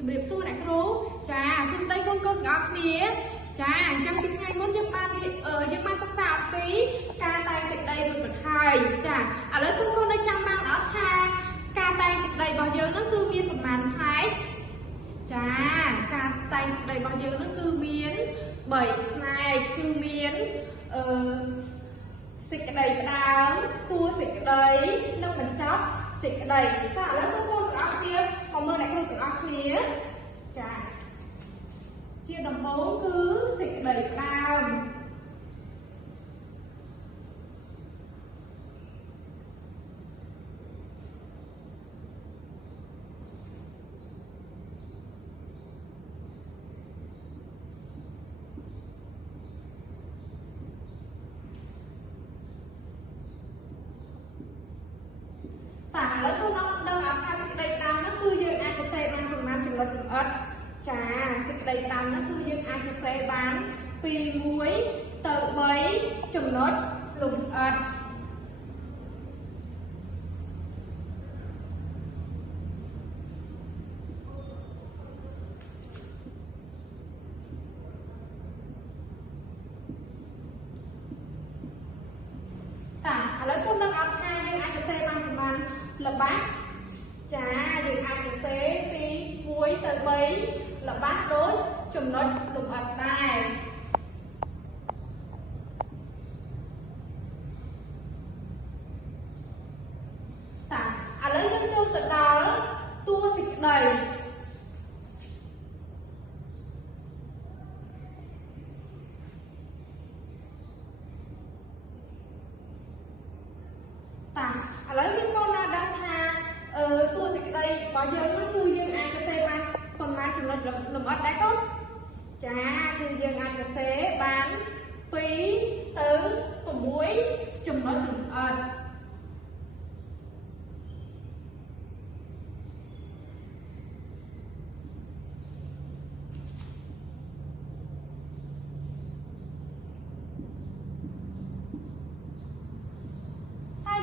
ជំរាបសួរអ្នកគ្រូចាសួស្តីកូនៗទាំងអស់គ្នាចាអញ្ចឹងពីថ្ងៃមុនយើងបានសិក្សាអំពីការតែងសេចក្តីរួចបាត់ហើយចាឥឡូវកូនៗនៅចាំបានអត់ថាការតែងសេចក្តីរបស់យើងនឹងគឺមានប្រមាណផ្នែកចាការតែងសេចក្តីរបស់យើងនឹងគឺមាន3ផ្នែកគឺមានសេចក្តីផ្ដើមតួសេចក្តីនិងបញ្ចប់សេចក្តីតែឥឡូវកូនៗទាំងអស់គ្នាមកមើលអ្នកគ្រូទាំងអស់គ្នាចាជាដំបូងគឺសេចក្តីផ្ដើមឥឡូវកូនដឹងអត់ថាសេចក្តីផ្ដើមនោះគឺយើងអាចសរសេរបានប្រមាណចំណុចលម្អិតចាសេចក្តីផ្ដើមនោះគឺយើងអាចសរសេរបានពី1ទៅ3ចំណុចលម្អិតឥឡូវកូនដឹងអត់ថាយើងអាចសរសេរបានប្រមាណល្បះចាយើងអាចសរសេរពី1ទៅ3ល្បះដូចចំណុចលម្អិតដែរឥឡូវយើងចូលទៅដល់តួសេចក្តីឥឡូវមានកូនណាដឹងថាតួសេចក្តីរបស់យើងនោះគឺយើងអាចសរសេរបានប៉ុន្មានចំណុចលម្អិតដែរកូនចាគឺយើងអាចសរសេរបាន2ទៅ6ចំណុចលម្អិត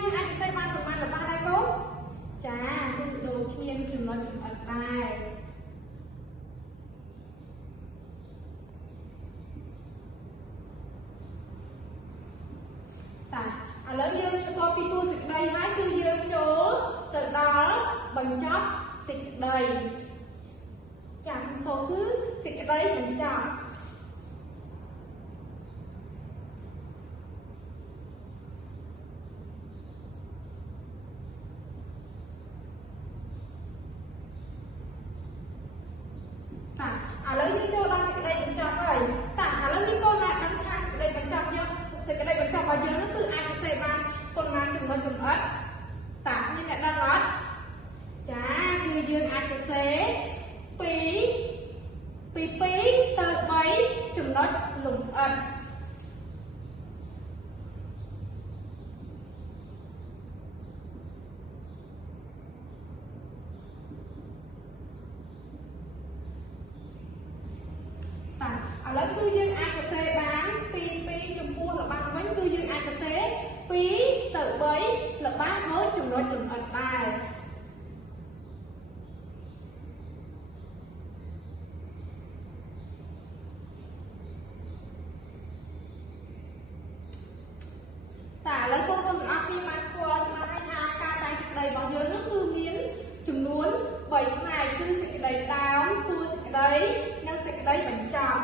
យើងអាចសរសេរបានប្រមាណល្បះដែរកូនចាគឺដូចគ្នាចំណុចលម្អិតដែរឥឡូវយើងបន្ទាប់ពីតួសេចក្តីហើយគឺយើងចូលទៅដល់បញ្ចប់សេចក្តីចាសំទោសគឺសេចក្តីបញ្ចប់ឥឡូវយើងចូលដល់សេចក្តីបញ្ចប់ហើយឥឡូវមានកូនណាដឹងថាសេចក្តីបញ្ចប់របស់យើងនោះគឺអាចសរសេរបានប៉ុន្មានចំណុចលម្អិតមានអ្នកដឹងអត់ចាគឺយើងអាចសរសេរពី2ទៅ3ចំណុចលម្អិតឥឡូវគឺយើងអាចសរសេរបានពីចំពោះល្បះវិញគឺយើងអាចសរសេរ2ទៅ3ល្បះដូចចំណុចលម្អិតដែរឥឡូវកូនៗទាំងអស់គ្នាបានស្គាល់ហើយថាការតែងសេចក្តីរបស់យើងនោះគឺមានចំនួន3ផ្នែកគឺសេចក្តីដើមតួសេចក្តីនិងសេចក្តីបញ្ចប់